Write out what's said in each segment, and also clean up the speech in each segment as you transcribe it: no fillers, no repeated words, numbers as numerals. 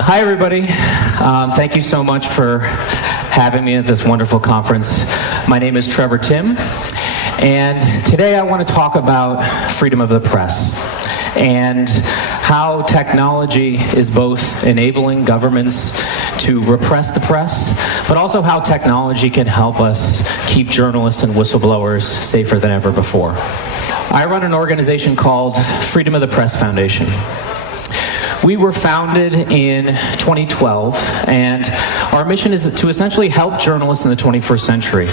Hi, everybody. Thank you so much for having me at this wonderful conference. My name is Trevor Timm, and today I want to talk about freedom of the press and how technology is both enabling governments to repress the press, but also how technology can help us keep journalists and whistleblowers safer than ever before. I run an organization called Freedom of the Press Foundation. We were founded in 2012, and our mission is to essentially help journalists in the 21st century.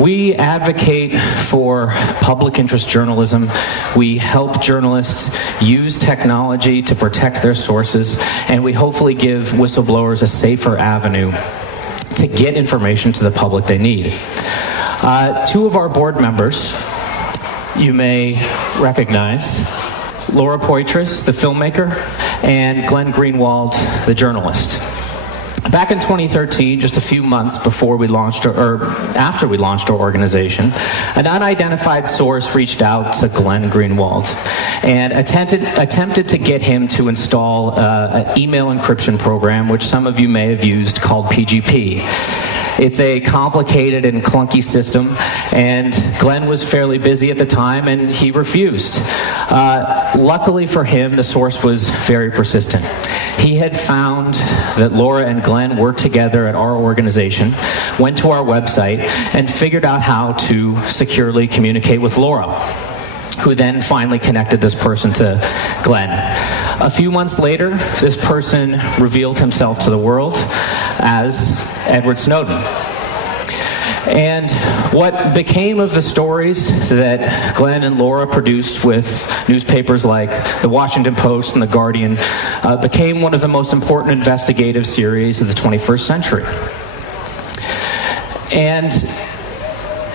We advocate for public interest journalism. We help journalists use technology to protect their sources, and we hopefully give whistleblowers a safer avenue to get information to the public they need. Two of our board members you may recognize: Laura Poitras, the filmmaker, and Glenn Greenwald, the journalist. Back in 2013, just a few months before we launched, or after we launched our organization, an unidentified source reached out to Glenn Greenwald and attempted to get him to install an email encryption program, which some of you may have used, called PGP. It's a complicated and clunky system, and Glenn was fairly busy at the time, and he refused. Luckily for him, the source was very persistent. He had found that Laura and Glenn worked together at our organization, went to our website, and figured out how to securely communicate with Laura, who then finally connected this person to Glenn. A few months later, this person revealed himself to the world as Edward Snowden. And what became of the stories that Glenn and Laura produced with newspapers like The Washington Post and The Guardian became one of the most important investigative series of the 21st century. And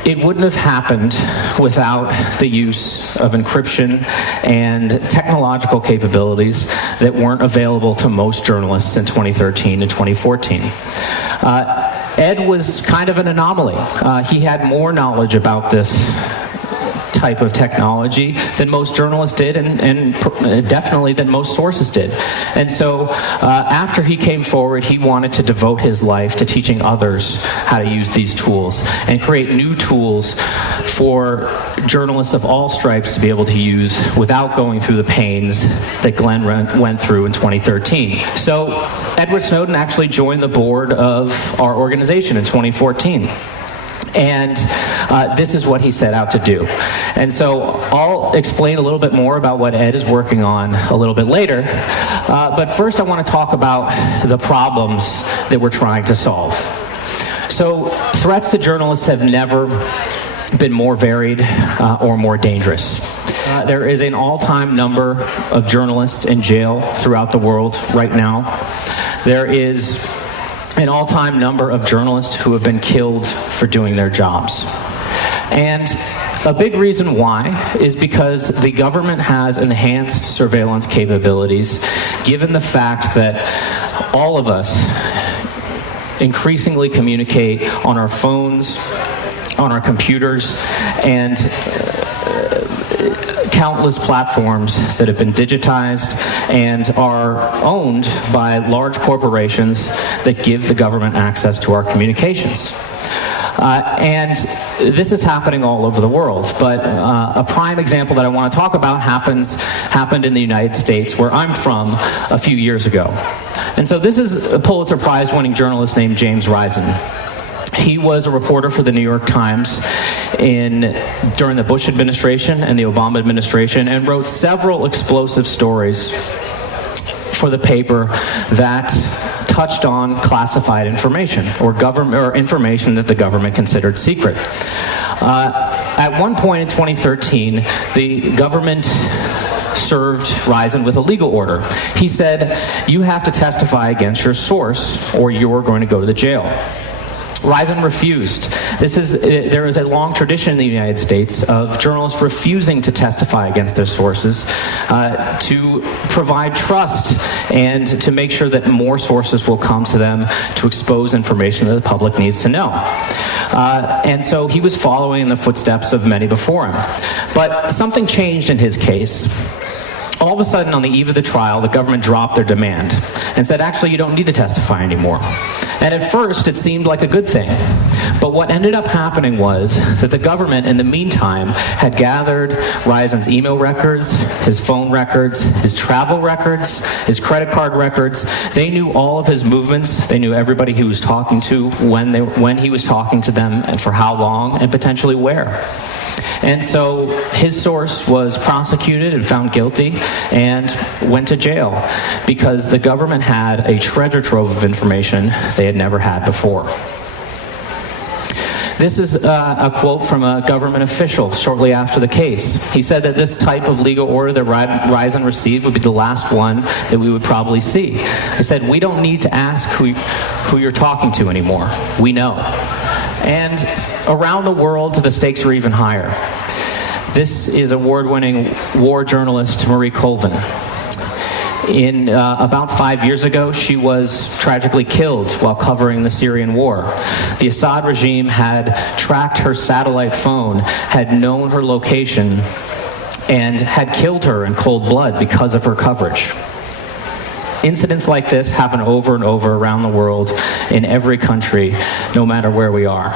it wouldn't have happened without the use of encryption and technological capabilities that weren't available to most journalists in 2013 and 2014. Ed was kind of an anomaly. He had more knowledge about this type of technology than most journalists did, and definitely than most sources did. And so after he came forward, he wanted to devote his life to teaching others how to use these tools and create new tools for journalists of all stripes to be able to use without going through the pains that Glenn went through in 2013. So Edward Snowden actually joined the board of our organization in 2014. And this is what he set out to do. And so I'll explain a little bit more about what Ed is working on a little bit later. But first I want to talk about the problems that we're trying to solve. So threats to journalists have never been more varied or more dangerous. There is an all-time number of journalists in jail throughout the world right now. There is an all-time number of journalists who have been killed for doing their jobs. And a big reason why is because the government has enhanced surveillance capabilities, given the fact that all of us increasingly communicate on our phones, on our computers, and countless platforms that have been digitized and are owned by large corporations that give the government access to our communications. And this is happening all over the world, but a prime example that I want to talk about happened in the United States, where I'm from, a few years ago. And so this is a Pulitzer Prize winning journalist named James Risen. He was a reporter for the New York Times during the Bush administration and the Obama administration, and wrote several explosive stories for the paper that touched on classified information or information that the government considered secret. At one point in 2013, the government served Risen with a legal order. He said, "You have to testify against your source or you're going to go to the jail." Risen refused. There is a long tradition in the United States of journalists refusing to testify against their sources to provide trust and to make sure that more sources will come to them to expose information that the public needs to know. And so he was following in the footsteps of many before him. But something changed in his case. All of a sudden, on the eve of the trial, the government dropped their demand and said, actually, you don't need to testify anymore. And at first, it seemed like a good thing. But what ended up happening was that the government, in the meantime, had gathered Reisen's email records, his phone records, his travel records, his credit card records. They knew all of his movements. They knew everybody he was talking to, when he was talking to them, and for how long, and potentially where. And so his source was prosecuted and found guilty and went to jail because the government had a treasure trove of information they had never had before. This is a quote from a government official shortly after the case. He said that this type of legal order that Reisen received would be the last one that we would probably see. He said, we don't need to ask who you're talking to anymore. We know. And around the world, the stakes are even higher. This is award-winning war journalist Marie Colvin. About 5 years ago, she was tragically killed while covering the Syrian war. The Assad regime had tracked her satellite phone, had known her location, and had killed her in cold blood because of her coverage. Incidents like this happen over and over around the world in every country, no matter where we are.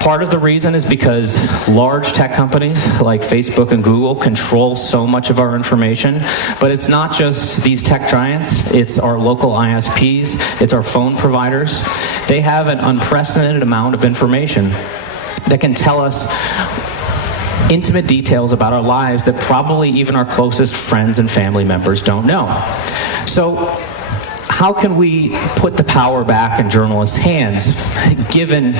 Part of the reason is because large tech companies like Facebook and Google control so much of our information, but it's not just these tech giants, it's our local ISPs, it's our phone providers. They have an unprecedented amount of information that can tell us intimate details about our lives that probably even our closest friends and family members don't know. So how can we put the power back in journalists' hands, given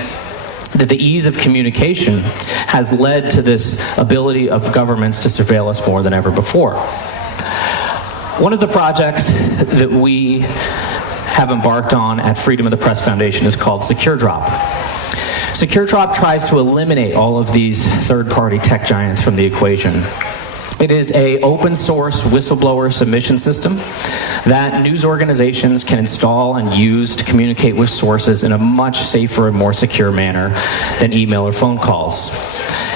that the ease of communication has led to this ability of governments to surveil us more than ever before? One of the projects that we have embarked on at Freedom of the Press Foundation is called SecureDrop. SecureDrop tries to eliminate all of these third-party tech giants from the equation. It is an open-source whistleblower submission system that news organizations can install and use to communicate with sources in a much safer and more secure manner than email or phone calls.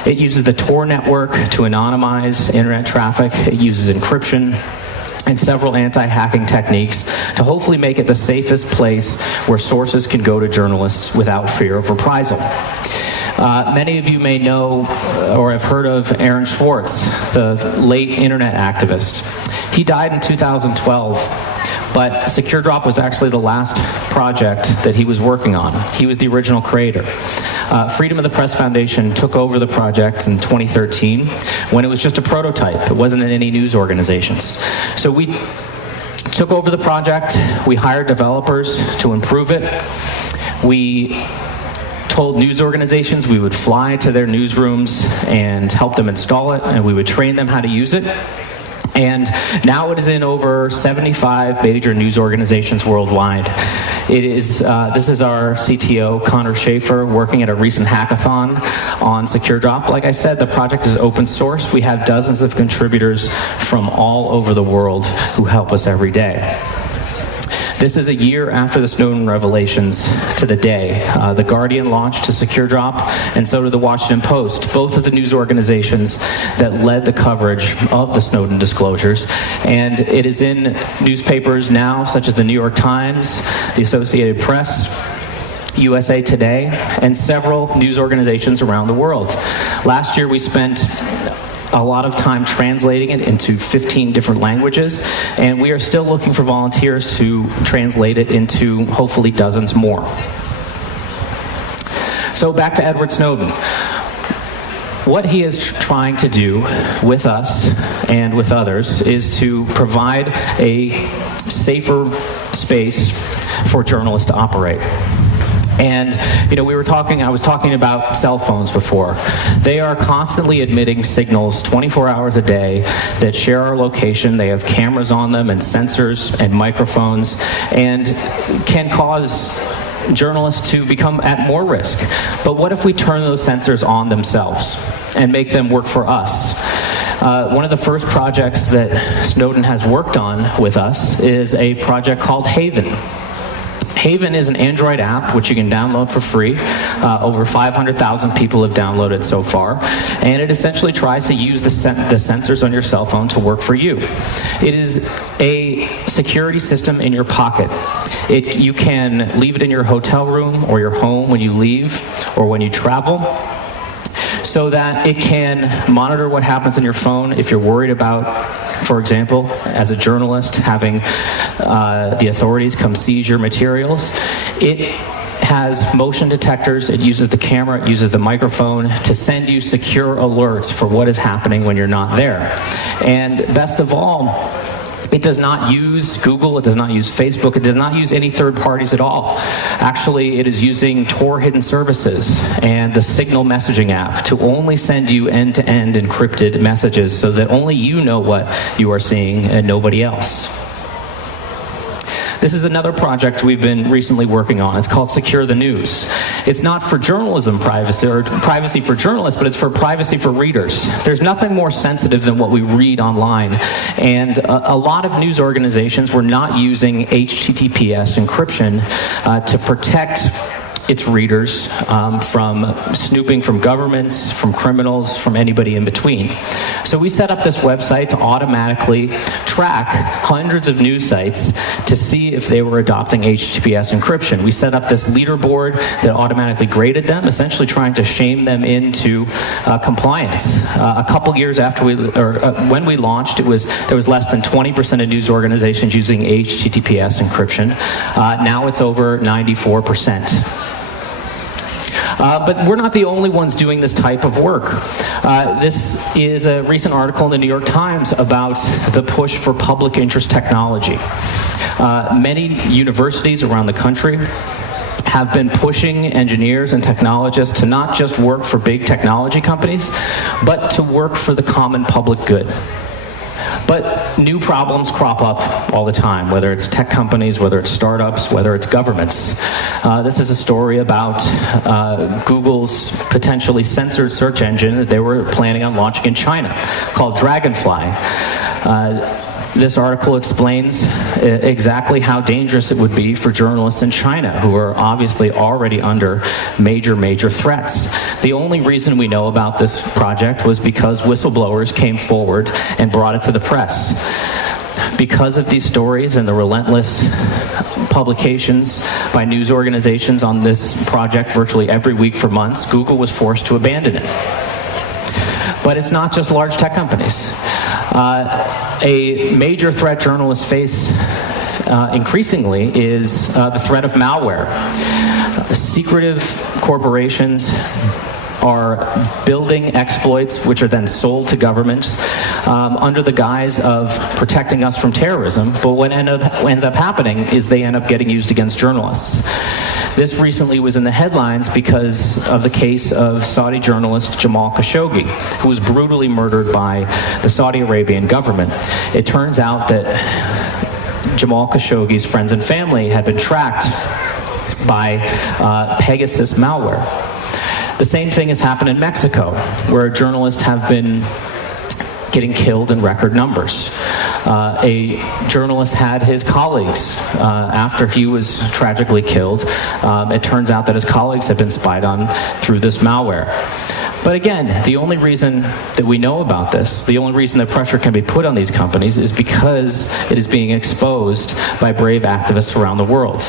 It uses the Tor network to anonymize internet traffic. It uses encryption and several anti-hacking techniques to hopefully make it the safest place where sources can go to journalists without fear of reprisal. Many of you may know or have heard of Aaron Swartz, the late internet activist. He died in 2012, but SecureDrop was actually the last project that he was working on. He was the original creator. Freedom of the Press Foundation took over the project in 2013 when it was just a prototype. It wasn't in any news organizations. So we took over the project. We hired developers to improve it. We told news organizations we would fly to their newsrooms and help them install it, and we would train them how to use it. And now it is in over 75 major news organizations worldwide. This is our CTO, Connor Schaefer, working at a recent hackathon on SecureDrop. Like I said, the project is open source. We have dozens of contributors from all over the world who help us every day. This is a year after the Snowden revelations to the day. The Guardian launched to SecureDrop, and so did the Washington Post, both of the news organizations that led the coverage of the Snowden disclosures. And it is in newspapers now, such as the New York Times, the Associated Press, USA Today, and several news organizations around the world. Last year we spent a lot of time translating it into 15 different languages, and we are still looking for volunteers to translate it into hopefully dozens more. So back to Edward Snowden. What he is trying to do with us and with others is to provide a safer space for journalists to operate. And, I was talking about cell phones before. They are constantly emitting signals 24 hours a day that share our location. They have cameras on them and sensors and microphones, and can cause journalists to become at more risk. But what if we turn those sensors on themselves and make them work for us? One of the first projects that Snowden has worked on with us is a project called Haven. Haven is an Android app which you can download for free. Over 500,000 people have downloaded so far, and it essentially tries to use the sensors on your cell phone to work for you. It is a security system in your pocket. You can leave it in your hotel room or your home when you leave or when you travel, so that it can monitor what happens on your phone if you're worried about, for example, as a journalist, having the authorities come seize your materials. It has motion detectors, it uses the camera, it uses the microphone to send you secure alerts for what is happening when you're not there. And best of all, it does not use Google, it does not use Facebook, it does not use any third parties at all. Actually, it is using Tor hidden services and the Signal messaging app to only send you end-to-end encrypted messages so that only you know what you are seeing and nobody else. This is another project we've been recently working on. It's called Secure the News. It's not for journalism privacy or privacy for journalists, but it's for privacy for readers. There's nothing more sensitive than what we read online. And a lot of news organizations were not using HTTPS encryption to protect its readers from snooping from governments, from criminals, from anybody in between. So we set up this website to automatically track hundreds of news sites to see if they were adopting HTTPS encryption. We set up this leaderboard that automatically graded them, essentially trying to shame them into compliance. A couple years after when we launched, there was less than 20% of news organizations using HTTPS encryption. Now it's over 94%. But we're not the only ones doing this type of work. This is a recent article in the New York Times about the push for public interest technology. Many universities around the country have been pushing engineers and technologists to not just work for big technology companies, but to work for the common public good. But new problems crop up all the time, whether it's tech companies, whether it's startups, whether it's governments. This is a story about Google's potentially censored search engine that they were planning on launching in China, called Dragonfly. This article explains exactly how dangerous it would be for journalists in China, who are obviously already under major, major threats. The only reason we know about this project was because whistleblowers came forward and brought it to the press. Because of these stories and the relentless publications by news organizations on this project virtually every week for months, Google was forced to abandon it. But it's not just large tech companies. A major threat journalists face increasingly is the threat of malware. Secretive corporations are building exploits which are then sold to governments under the guise of protecting us from terrorism, but what ends up happening is they end up getting used against journalists. This recently was in the headlines because of the case of Saudi journalist Jamal Khashoggi, who was brutally murdered by the Saudi Arabian government. It turns out that Jamal Khashoggi's friends and family had been tracked by Pegasus malware. The same thing has happened in Mexico, where journalists have been getting killed in record numbers. A journalist had his colleagues, after he was tragically killed, it turns out that his colleagues had been spied on through this malware. But again, the only reason that we know about this, the only reason that pressure can be put on these companies is because it is being exposed by brave activists around the world.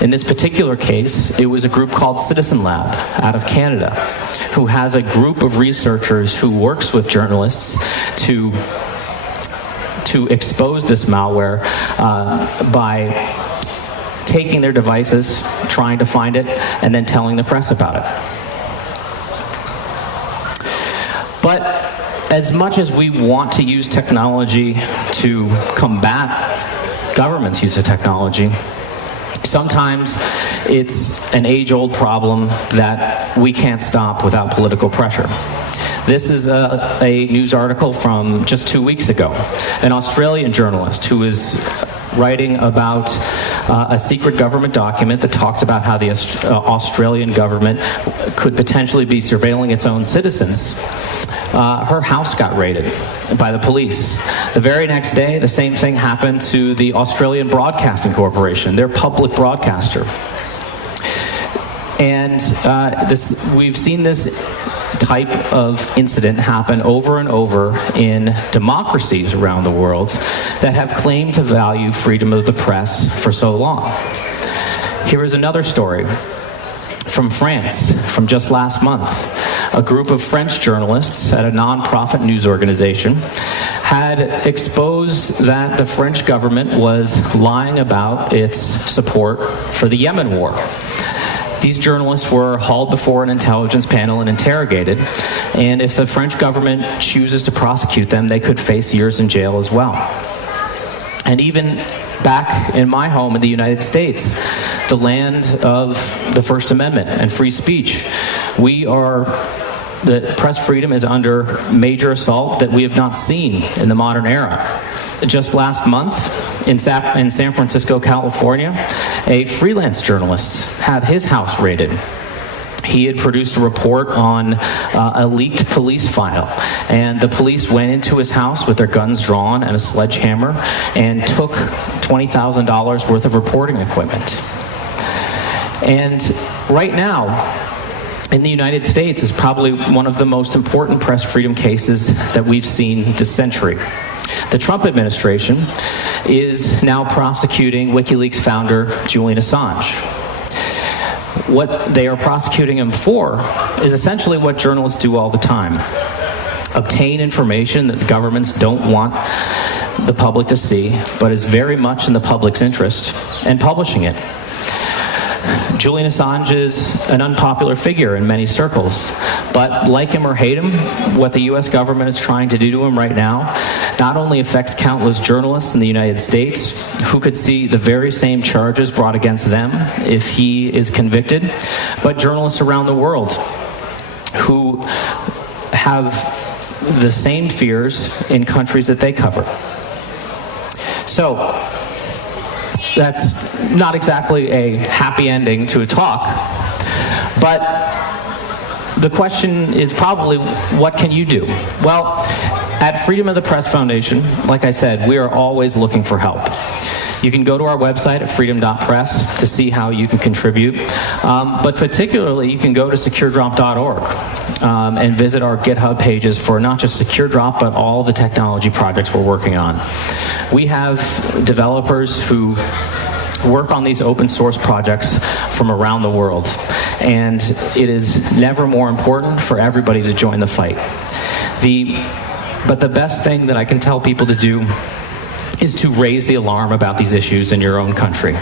In this particular case, it was a group called Citizen Lab out of Canada, who has a group of researchers who works with journalists to expose this malware by taking their devices, trying to find it, and then telling the press about it. But as much as we want to use technology to combat government's use of technology, sometimes it's an age-old problem that we can't stop without political pressure. This is a news article from just 2 weeks ago. An Australian journalist who is writing about a secret government document that talks about how the Australian government could potentially be surveilling its own citizens, her house got raided by the police. The very next day, the same thing happened to the Australian Broadcasting Corporation, their public broadcaster. And we've seen this type of incident happen over and over in democracies around the world that have claimed to value freedom of the press for so long. Here is another story from France from just last month. A group of French journalists at a non-profit news organization had exposed that the French government was lying about its support for the Yemen war. These journalists were hauled before an intelligence panel and interrogated, and if the French government chooses to prosecute them, they could face years in jail as well. And even back in my home in the United States, the land of the First Amendment and free speech, the press freedom is under major assault that we have not seen in the modern era. Just last month in San Francisco, California, a freelance journalist had his house raided. He had produced a report on a leaked police file, and the police went into his house with their guns drawn and a sledgehammer and took $20,000 worth of reporting equipment. And right now, in the United States is probably one of the most important press freedom cases that we've seen this century. The Trump administration is now prosecuting WikiLeaks founder Julian Assange. What they are prosecuting him for is essentially what journalists do all the time: obtain information that the governments don't want the public to see, but is very much in the public's interest, and publishing it. Julian Assange is an unpopular figure in many circles, but like him or hate him, what the U.S. government is trying to do to him right now not only affects countless journalists in the United States who could see the very same charges brought against them if he is convicted, but journalists around the world who have the same fears in countries that they cover. So, that's not exactly a happy ending to a talk, but the question is probably, what can you do? Well, at Freedom of the Press Foundation, like I said, we are always looking for help. You can go to our website at freedom.press to see how you can contribute, but particularly you can go to securedrop.org and visit our GitHub pages for not just SecureDrop, but all the technology projects we're working on. We have developers who work on these open source projects from around the world, and it is never more important for everybody to join the fight. But the best thing that I can tell people to do is to raise the alarm about these issues in your own country.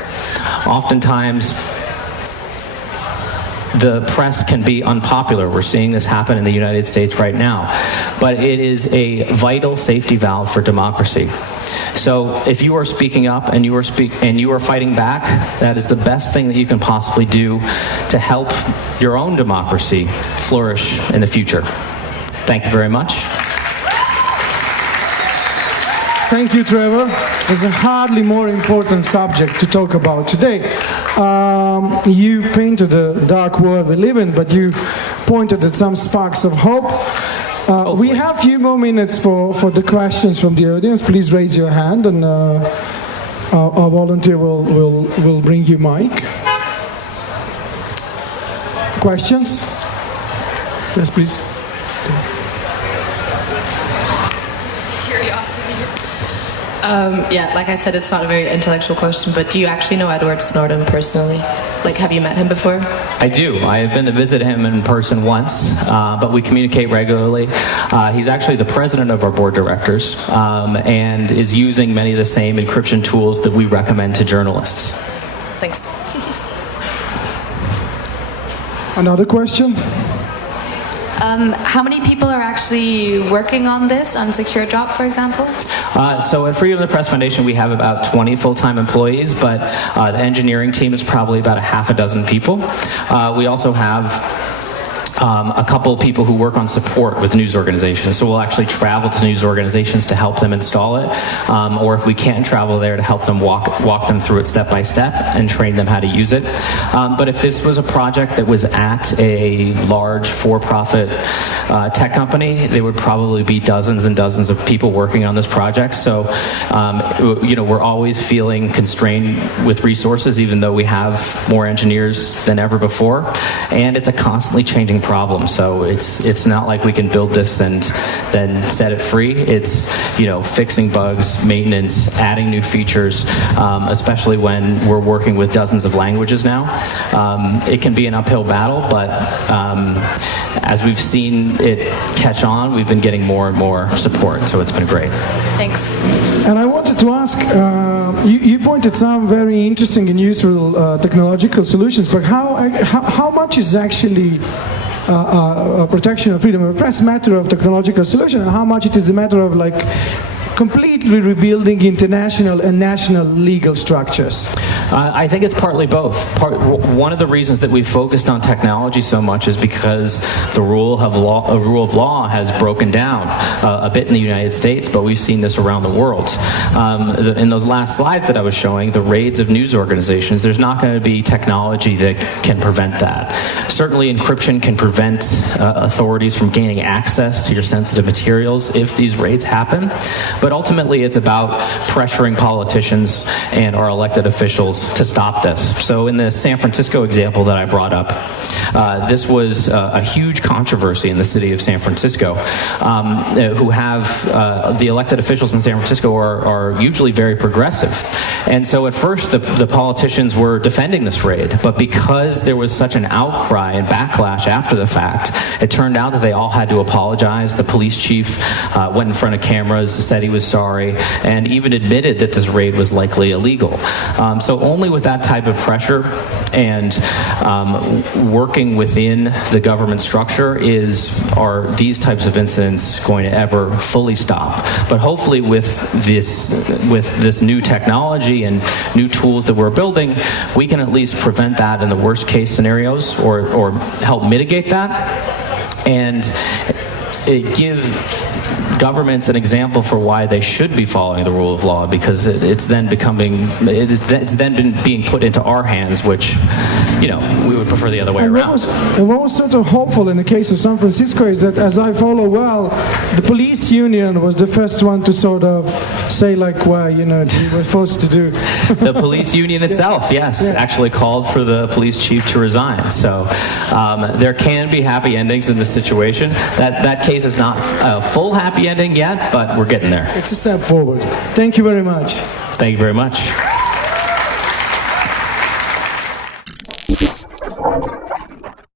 Oftentimes, the press can be unpopular. We're seeing this happen in the United States right now. But it is a vital safety valve for democracy. So if you are speaking up and you are fighting back, that is the best thing that you can possibly do to help your own democracy flourish in the future. Thank you very much. Thank you, Trevor. There's a hardly more important subject to talk about today. You painted the dark world we live in, but you pointed at some sparks of hope. We have a few more minutes for the questions from the audience. Please raise your hand, and our volunteer will bring you mic. Questions? Yes, please. Yeah, like I said, it's not a very intellectual question, but do you actually know Edward Snowden personally? Like, have you met him before? I do. I have been to visit him in person once, but we communicate regularly. He's actually the president of our board of directors and is using many of the same encryption tools that we recommend to journalists. Thanks. Another question? How many people are actually working on this, on SecureDrop, for example? So at Freedom of the Press Foundation, we have about 20 full-time employees, but the engineering team is probably about a half a dozen people. We also have a couple people who work on support with news organizations. So we'll actually travel to news organizations to help them install it, or if we can't travel there, to help them walk them through it step by step and train them how to use it. But if this was a project that was at a large for-profit tech company, there would probably be dozens and dozens of people working on this project. So, we're always feeling constrained with resources, even though we have more engineers than ever before. And it's a constantly changing problem. So it's not like we can build this and then set it free. It's, fixing bugs, maintenance, adding new features, especially when we're working with dozens of languages now. It can be an uphill battle, but as we've seen it catch on, we've been getting more and more support, so it's been great. Thanks. And I wanted to ask, you pointed some very interesting and useful technological solutions, but how much is actually protection of freedom of press matter of technological solution, and how much it is a matter of completely rebuilding international and national legal structures? I think it's partly both. One of the reasons that we focused on technology so much is because the rule of law has broken down a bit in the United States, but we've seen this around the world. In those last slides that I was showing, the raids of news organizations, there's not going to be technology that can prevent that. Certainly encryption can prevent authorities from gaining access to your sensitive materials if these raids happen. But ultimately, it's about pressuring politicians and our elected officials to stop this. So in the San Francisco example that I brought up, this was a huge controversy in the city of San Francisco, who have the elected officials in San Francisco are usually very progressive. And so at first, the politicians were defending this raid, but because there was such an outcry and backlash after the fact, it turned out that they all had to apologize. The police chief went in front of cameras, said he was sorry, and even admitted that this raid was likely illegal. So only with that type of pressure and working within the government structure are these types of incidents going to ever fully stop. But hopefully with this new technology and new tools that we're building, we can at least prevent that in the worst case scenarios, or help mitigate that, and give governments an example for why they should be following the rule of law, because it's then been being put into our hands, which we would prefer the other way around. What was sort of hopeful in the case of San Francisco is that, as I follow well, the police union was the first one to sort of say we're supposed to do. The police union itself, yes, actually called for the police chief to resign. So there can be happy endings in this situation. That case is not a full happy ending yet, but we're getting there. It's a step forward. Thank you very much. Thank you very much.